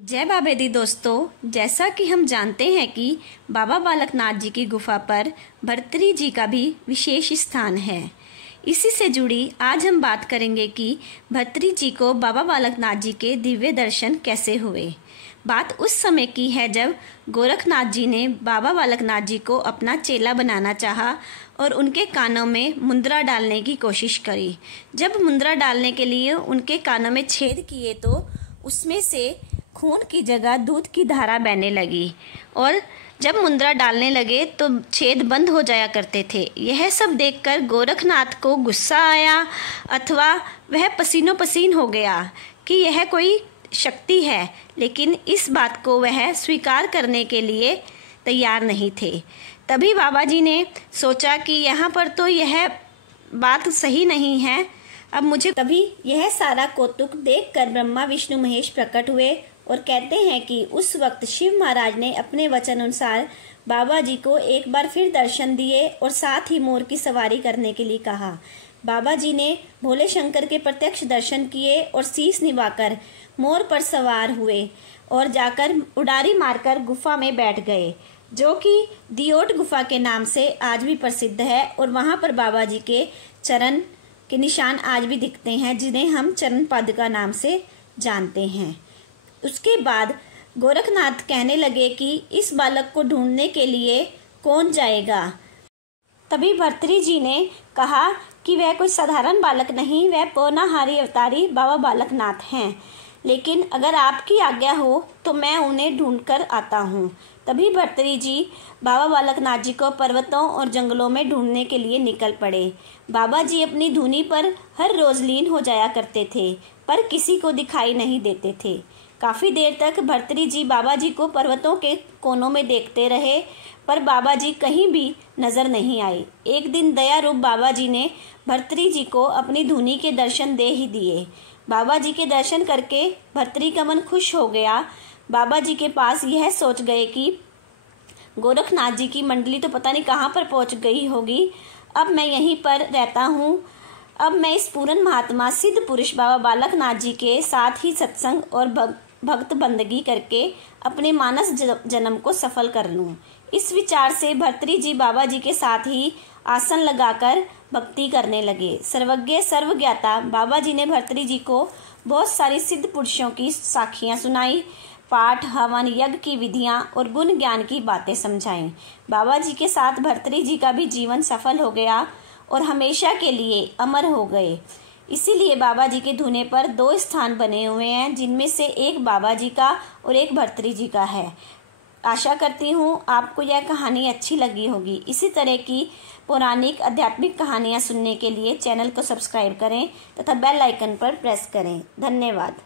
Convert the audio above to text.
जय बाबा दी दोस्तों, जैसा कि हम जानते हैं कि बाबा बालकनाथ जी की गुफा पर भर्तरी जी का भी विशेष स्थान है। इसी से जुड़ी आज हम बात करेंगे कि भर्तरी जी को बाबा बालकनाथ जी के दिव्य दर्शन कैसे हुए। बात उस समय की है जब गोरखनाथ जी ने बाबा बालकनाथ जी को अपना चेला बनाना चाहा और उनके कानों में मुंद्रा डालने की कोशिश करी। जब मुंद्रा डालने के लिए उनके कानों में छेद किए तो उसमें से खून की जगह दूध की धारा बहने लगी और जब मुंद्रा डालने लगे तो छेद बंद हो जाया करते थे। यह सब देखकर गोरखनाथ को गुस्सा आया अथवा वह पसीनों पसीन हो गया कि यह कोई शक्ति है, लेकिन इस बात को वह स्वीकार करने के लिए तैयार नहीं थे। तभी बाबा जी ने सोचा कि यहाँ पर तो यह बात सही नहीं है, अब मुझे तभी यह सारा कौतुक देखकर ब्रह्मा विष्णु महेश प्रकट हुए और कहते हैं कि उस वक्त शिव महाराज ने अपने वचन अनुसार बाबा जी को एक बार फिर दर्शन दिए और साथ ही मोर की सवारी करने के लिए कहा। बाबा जी ने भोले शंकर के प्रत्यक्ष दर्शन किए और शीश निभाकर मोर पर सवार हुए और जाकर उडारी मारकर गुफा में बैठ गए, जो कि दियोट गुफा के नाम से आज भी प्रसिद्ध है। और वहां पर बाबा जी के चरण के निशान आज भी दिखते हैं, जिन्हें हम चरण पादुका नाम से जानते हैं। उसके बाद गोरखनाथ कहने लगे कि इस बालक को ढूंढने के लिए कौन जाएगा। तभी भर्तरी जी ने कहा कि वह कोई साधारण बालक नहीं, वह पौनाहारी अवतारी बाबा बालकनाथ हैं, लेकिन अगर आपकी आज्ञा हो तो मैं उन्हें ढूंढकर आता हूँ। तभी भर्तरी जी बाबा बालकनाथ जी को पर्वतों और जंगलों में ढूंढने के लिए निकल पड़े। बाबा जी अपनी धुनी पर हर रोज लीन हो जाया करते थे, पर किसी को दिखाई नहीं देते थे। काफी देर तक भर्तरी जी बाबा जी को पर्वतों के कोनों में देखते रहे, पर बाबा जी कहीं भी नजर नहीं आए। एक दिन दया रूप बाबा जी ने भर्तरी जी को अपनी धुनी के दर्शन दे ही दिए। बाबा जी के दर्शन करके भर्तरी का मन खुश हो गया। बाबा जी के पास यह सोच गए कि गोरखनाथ जी की मंडली तो पता नहीं कहाँ पर पहुँच गई होगी, अब मैं यहीं पर रहता हूँ। अब मैं इस पूर्ण महात्मा सिद्ध पुरुष बाबा बालकनाथ जी के साथ ही सत्संग और भक्त बंदगी करके अपने मानस जन्म को सफल कर लूं। इस विचार से भर्तरी जी बाबा जी के साथ ही आसन लगाकर भक्ति करने लगे। सर्वज्ञ सर्वज्ञाता बाबा जी ने भर्तरी जी को बहुत सारी सिद्ध पुरुषों की साखियां सुनाई, पाठ हवन यज्ञ की विधियां और गुण ज्ञान की बातें समझाई। बाबा जी के साथ भर्तरी जी का भी जीवन सफल हो गया और हमेशा के लिए अमर हो गए। इसीलिए बाबा जी के धुने पर 2 स्थान बने हुए हैं, जिनमें से एक बाबा जी का और एक भर्तरी जी का है। आशा करती हूँ आपको यह कहानी अच्छी लगी होगी। इसी तरह की पौराणिक आध्यात्मिक कहानियाँ सुनने के लिए चैनल को सब्सक्राइब करें तथा बेल आइकन पर प्रेस करें। धन्यवाद।